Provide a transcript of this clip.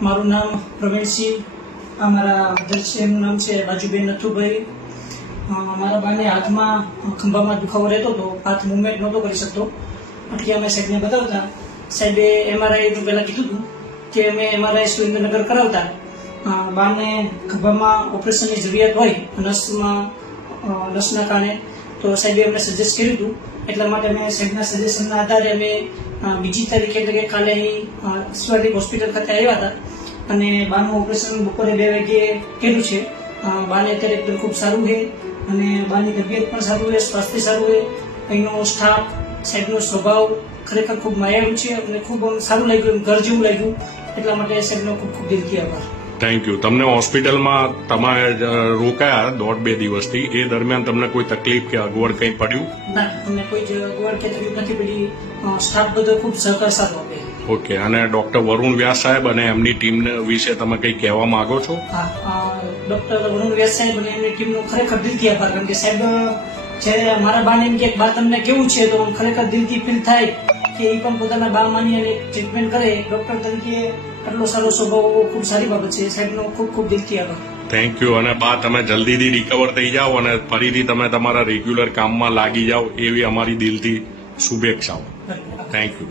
મારું નામ પ્રવીણસિંહ, મારા આદર્શ છે, એમનું નામ છે બાજુબેન નથુભાઈ. મારા બાને હાથમાં ખંભામાં દુખાવો રહેતો હતો, હાથ મૂવમેન્ટ નહોતો કરી શકતો. એટલે અમે સાહેબને બતાવતા, સાહેબે MRI પહેલાં કીધું હતું કે અમે MRI સુરેન્દ્રનગર કરાવતા. બાને ખભામાં ઓપરેશનની જરૂરિયાત હોય નસના કારણે, તો સાહેબે અમને સજેસ્ટ કર્યું હતું. એટલા માટે અમે સાહેબના સજેશનના આધારે અમે 2 તારીખે એટલે કે કાલે અહીં સ્વાતિક હોસ્પિટલ ખાતે આવ્યા હતા અને બાનું ઓપરેશન બપોરે 2 વાગ્યે કર્યું છે. બાને અત્યારે એકદમ ખૂબ સારું છે અને બાની તબિયત પણ સારું છે, સ્વાસ્થ્ય સારું છે. અહીંનો સ્ટાફ, સાહેબનો સ્વભાવ ખરેખર ખૂબ માયાળુ છે અને ખૂબ સારું લાગ્યું, ઘર જેવું લાગ્યું. એટલા માટે સાહેબનો ખૂબ ખૂબ દિલથી આભાર. Thank you. તમને હોસ્પિટલમાં તમે રોકાયા 1.5-2 દિવસથી, એ દરમિયાન તમને કોઈ તકલીફ કે અગવડ કંઈ પડ્યું? ના, અમને કોઈ જ અગવડ કે તકલીફ નથી પડી. સ્ટાફ બધો ખૂબ સહકાર સારો આપે. ઓકે. અને ડોક્ટર વરુણ વ્યાસ સાહેબ અને એમની ટીમ વિશે તમે કંઈ કહેવા માંગો છો? હા, ડોક્ટર વરુણ વ્યાસ સાહેબ અને એમની ટીમનો ખરેખર દિલથી આભાર. કારણ કે સાહેબ જ્યારે મારા બાને એમ કે બા તમને કેવું છે, તો ખરેખર દિલથી ફીલ થાય કે એ પણ પોતાના બા માની અને ટ્રીટમેન્ટ કરે. ડોક્ટર તરીકે આટલો સારો સ્વભાવ ખૂબ સારી બાબત છે. સાહેબનો ખૂબ ખૂબ દિલથી આભાર. Thank you. અને બા તમે જલ્દીથી રિકવર થઈ જાઓ અને ફરીથી તમે તમારા રેગ્યુલર કામમાં લાગી જાઓ એવી અમારી દિલથી શુભેચ્છાઓ. Thank you.